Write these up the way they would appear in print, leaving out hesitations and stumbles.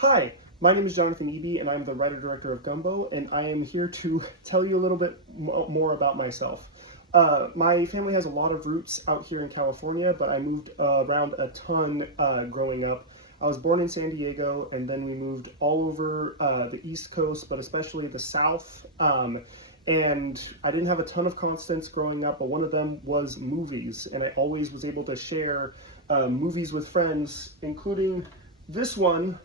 Hi, my name is Jonathan Eby and I'm the writer-director of Gumbo, and I am here to tell you a little bit more about myself. My family has a lot of roots out here in California, but I moved around a ton growing up. I was born in San Diego, and then we moved all over the East Coast, but especially the South. And I didn't have a ton of constants growing up, but one of them was movies, and I always was able to share movies with friends, including this one.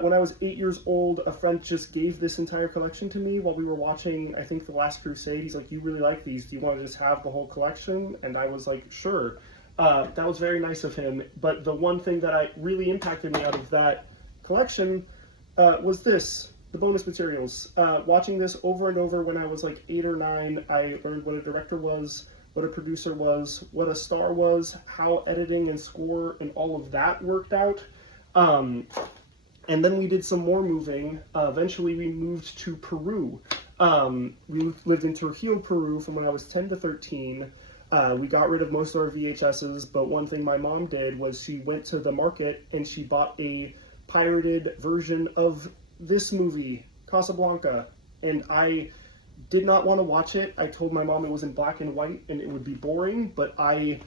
When I was 8 years old, a friend just gave this entire collection to me while we were watching, I think, The Last Crusade. He's like, "You really like these. Do you want to just have the whole collection?" And I was like, "Sure." That was very nice of him. But the one thing that really impacted me out of that collection was this, the bonus materials. Watching this over and over when I was like 8 or 9, I learned what a director was, what a producer was, what a star was, how editing and score and all of that worked out. And then we did some more moving. Eventually we moved to Peru. We lived in Trujillo, Peru from when I was 10 to 13. We got rid of most of our VHSs, but one thing my mom did was she went to the market and she bought a pirated version of this movie, Casablanca. And I did not want to watch it. I told my mom it was in black and white and it would be boring, but I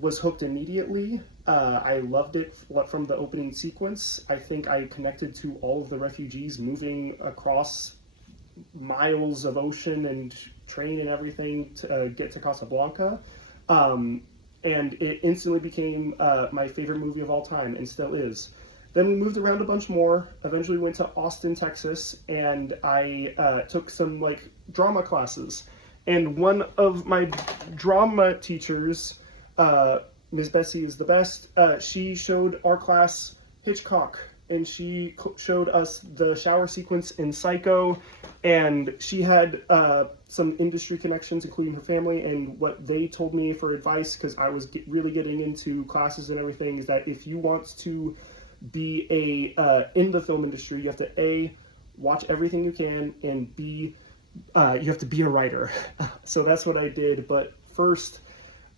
was hooked immediately. I loved it from the opening sequence. I think I connected to all of the refugees moving across miles of ocean and train and everything to get to Casablanca. And it instantly became my favorite movie of all time, and still is. Then we moved around a bunch more. Eventually went to Austin, Texas, and I took some drama classes. And one of my drama teachers, Ms. Bessie is the best. She showed our class Hitchcock, and she showed us the shower sequence in Psycho, and she had some industry connections, including her family, and what they told me for advice, because I was really getting into classes and everything, is that if you want to be in the film industry, you have to A, watch everything you can, and B, you have to be a writer. So that's what I did, but first,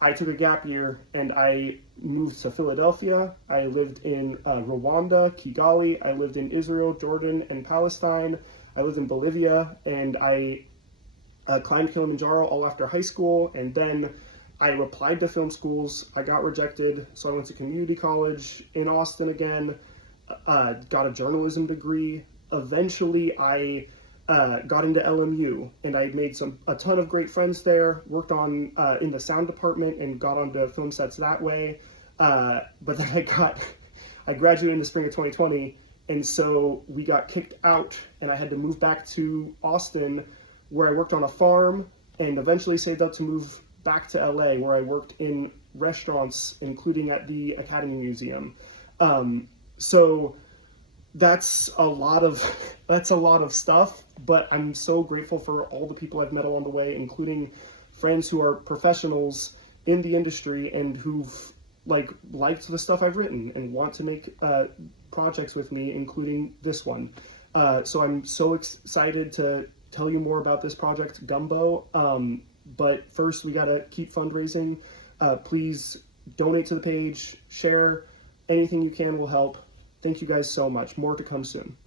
I took a gap year and I moved to Philadelphia. I lived in Rwanda, Kigali. I lived in Israel, Jordan, and Palestine. I lived in Bolivia, and I climbed Kilimanjaro all after high school. And then I applied to film schools. I got rejected, so I went to community college in Austin again, got a journalism degree. Eventually, I got into LMU, and I made a ton of great friends there, worked on in the sound department and got onto film sets that way. But then I graduated in the spring of 2020, and so we got kicked out, and I had to move back to Austin, where I worked on a farm, and eventually saved up to move back to LA, where I worked in restaurants, including at the Academy Museum. So that's a lot of stuff, but I'm so grateful for all the people I've met along the way, including friends who are professionals in the industry and who've liked the stuff I've written and want to make projects with me, including this one. So I'm so excited to tell you more about this project, Gumbo. But first, we gotta keep fundraising. Please donate to the page, share anything you can will help. Thank you guys so much. More to come soon.